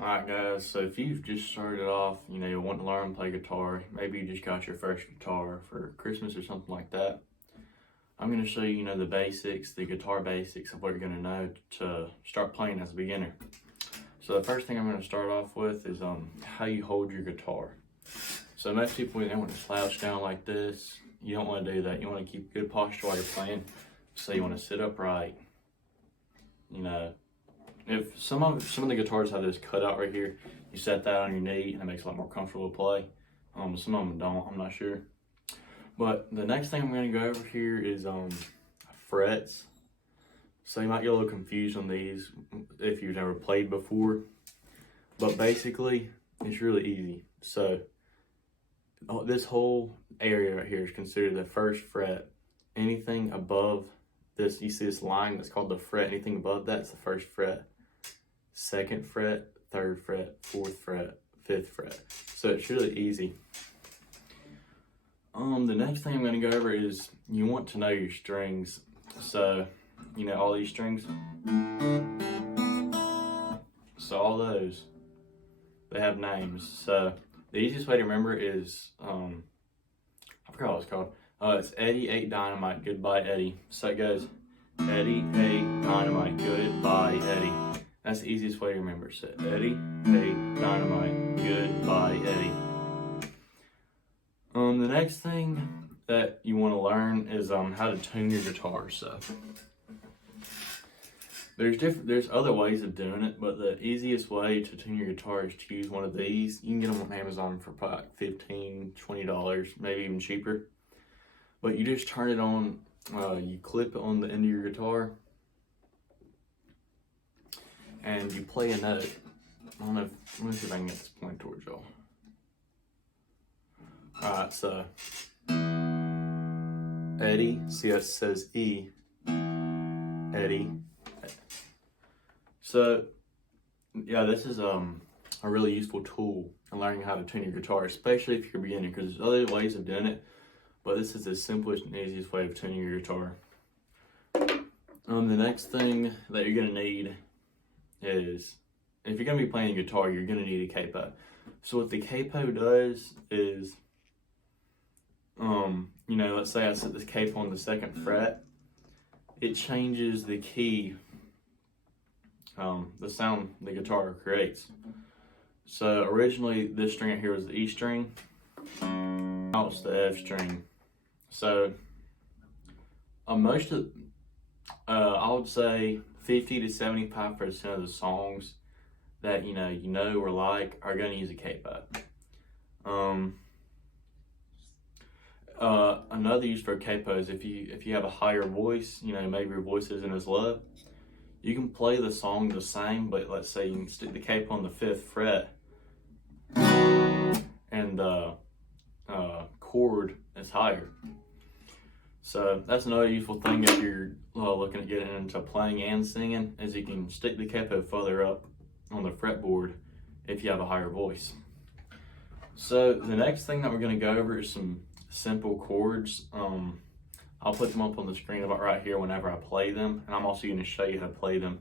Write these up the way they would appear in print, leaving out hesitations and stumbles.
Alright guys, so if you've just started off, you want to learn to play guitar, maybe you just got your first guitar for Christmas or something like that, I'm going to show you, the basics, the guitar basics of what you're going to know to start playing as a beginner. So the first thing I'm going to start off with is how you hold your guitar. So most people, they want to slouch down like this. You don't want to do that. You want to keep good posture while you're playing. So you want to sit upright, If some of the guitars have this cutout right here, you set that on your knee and it makes it a lot more comfortable to play. Some of them don't, I'm not sure. But the next thing I'm going to go over here is frets. So you might get a little confused on these if you've never played before. But basically, it's really easy. So this whole area right here is considered the first fret. Anything above this, you see this line that's called the fret, anything above that's the first fret. Second fret, third fret, fourth fret, fifth fret. So it's really easy. The next thing I'm going to go over is you want to know your strings. So, all these strings. So all those, they have names. So the easiest way to remember is, I forgot what it's called. It's Eddie ate dynamite, goodbye Eddie. So it goes, Eddie ate dynamite, goodbye Eddie. That's the easiest way to remember. So Eddie ate dynamite, goodbye Eddie. The next thing that you want to learn is how to tune your guitar. So there's other ways of doing it, but the easiest way to tune your guitar is to use one of these. You can get them on Amazon for probably $15, $20, maybe even cheaper. But you just turn it on, you clip it on the end of your guitar, and you play a note. Let me see if I can get this point towards y'all. Alright, so Eddie, see it says E, Eddie. So yeah, this is a really useful tool in learning how to tune your guitar, especially if you're a beginner, because there's other ways of doing it, but this is the simplest and easiest way of tuning your guitar. The next thing that you're going to need is, if you're going to be playing guitar, you're going to need a capo. So what the capo does is, let's say I set this capo on the second fret, it changes the key, the sound the guitar creates. So originally this string right here was the E string, now it's the F string. So I would say 50 to 75% of the songs that or like are going to use a capo. Another use for a capo is if you have a higher voice, maybe your voice isn't as low, you can play the song the same, but let's say you can stick the capo on the 5th fret and the chord is higher. So that's another useful thing if you're looking at getting into playing and singing, is you can stick the capo further up on the fretboard if you have a higher voice. So the next thing that we're going to go over is some simple chords. I'll put them up on the screen about right here whenever I play them, and I'm also going to show you how to play them.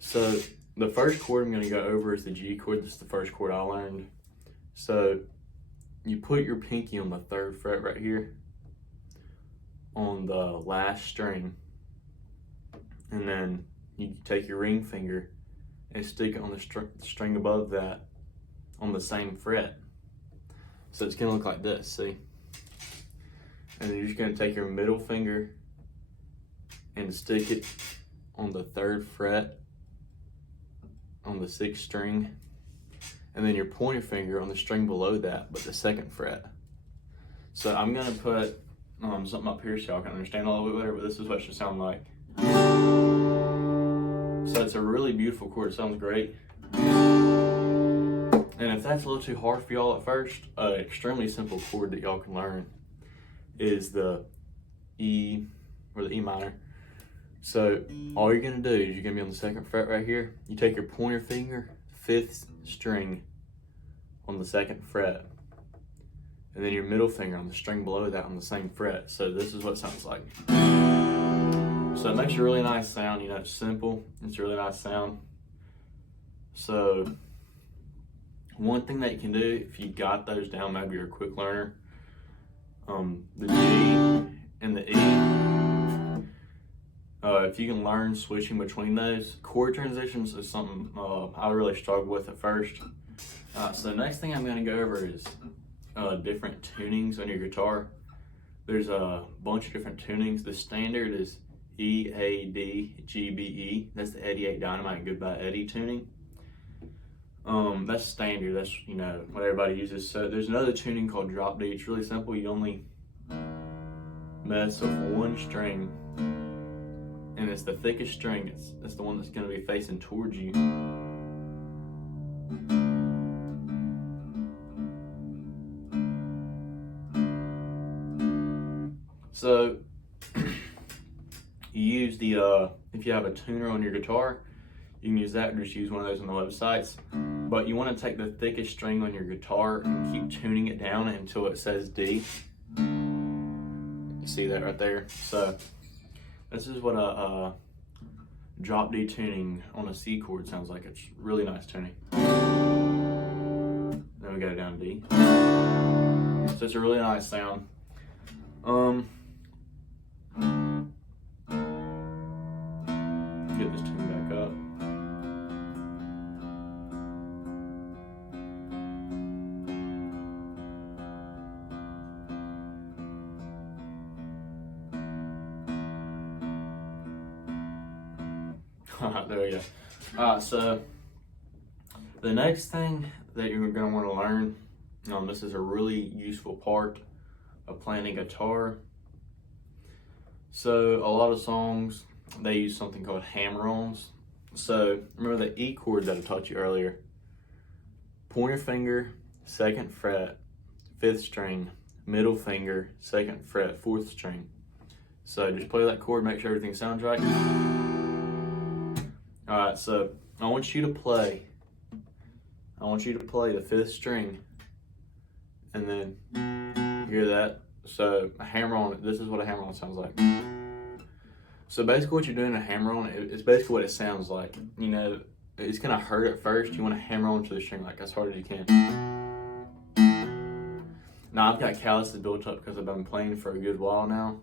So the first chord I'm going to go over is the G chord. This is the first chord I learned. So you put your pinky on the 3rd fret right here on the last string, and then you take your ring finger and stick it on the string above that on the same fret. So it's going to look like this, see? And then you're just going to take your middle finger and stick it on the 3rd fret on the 6th string, and then your pointer finger on the string below that, but the 2nd fret. So I'm going to put something up here so y'all can understand a little bit better, but this is what it should sound like. So it's a really beautiful chord, it sounds great. And if that's a little too hard for y'all at first, an extremely simple chord that y'all can learn is the E, or the E minor. So all you're going to do is you're going to be on the 2nd fret right here. You take your pointer finger, 5th string on the 2nd fret, and then your middle finger on the string below that on the same fret. So this is what it sounds like. So it makes a really nice sound. It's simple, it's a really nice sound. So One thing that you can do if you got those down, maybe you're a quick learner, the G and the E, if you can learn switching between those, chord transitions is something I really struggled with at first. So the next thing I'm going to go over is different tunings on your guitar. There's a bunch of different tunings. The standard is E, A, D, G, B, E. That's the 88 Dynamite Goodbye Eddie tuning. That's standard. That's, you know, what everybody uses. So there's another tuning called Drop D. It's really simple. You only mess with one string, and it's the thickest string. It's the one that's going to be facing towards you. So you use the if you have a tuner on your guitar, you can use that, or just use one of those on the websites. But you want to take the thickest string on your guitar and keep tuning it down until it says D. You see that right there? So this is what a drop D tuning on a C chord sounds like. It's really nice tuning. Then we got it down to D. So it's a really nice sound. Get this tune back up. There we go. So the next thing that you're going to want to learn, this is a really useful part of playing a guitar. So a lot of songs, they use something called hammer-ons. So remember the E chord that I taught you earlier. Pointer finger, 2nd fret, 5th string, middle finger, 2nd fret, 4th string. So just play that chord, make sure everything sounds right. Alright, so I want you to play the 5th string, and then hear that. So a hammer-on, this is what a hammer-on sounds like. So basically what you're doing a hammer-on, it's basically what it sounds like. You know, it's gonna hurt at first. You want to hammer onto the string like as hard as you can. Now I've got calluses built up because I've been playing for a good while now.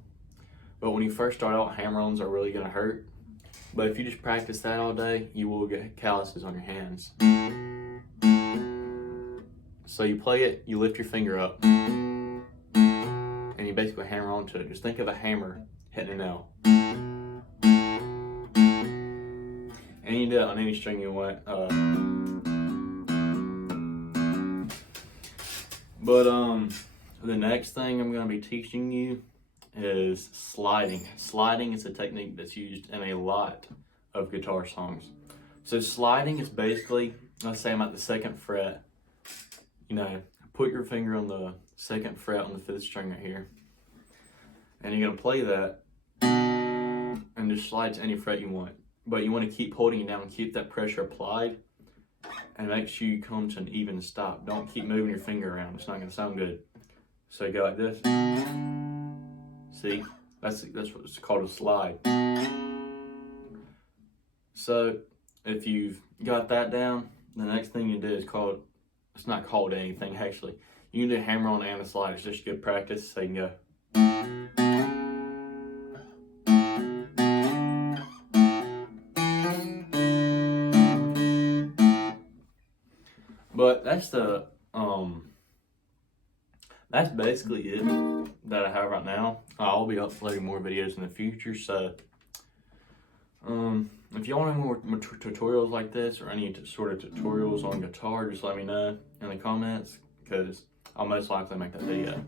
But when you first start out, hammer-ons are really gonna hurt. But if you just practice that all day, you will get calluses on your hands. So you play it, you lift your finger up, and you basically hammer onto it. Just think of a hammer hitting a nail. And you can do it on any string you want. The next thing I'm going to be teaching you is sliding. Sliding is a technique that's used in a lot of guitar songs. So sliding is basically, let's say I'm at the 2nd fret. You know, put your finger on the 2nd fret on the 5th string right here, and you're gonna play that and just slide to any fret you want. But you want to keep holding it down and keep that pressure applied, and make sure you come to an even stop. Don't keep moving your finger around. It's not gonna sound good. So you go like this. See, that's what it's called, a slide. So if you've got that down, the next thing you do is called, it's not called anything actually. You can do a hammer-on and a slide. It's just good practice, so you can go. But that's basically it that I have right now. I'll be uploading more videos in the future, so if y'all want more tutorials like this, or any sort of tutorials on guitar, just let me know in the comments, because I'll most likely make that video.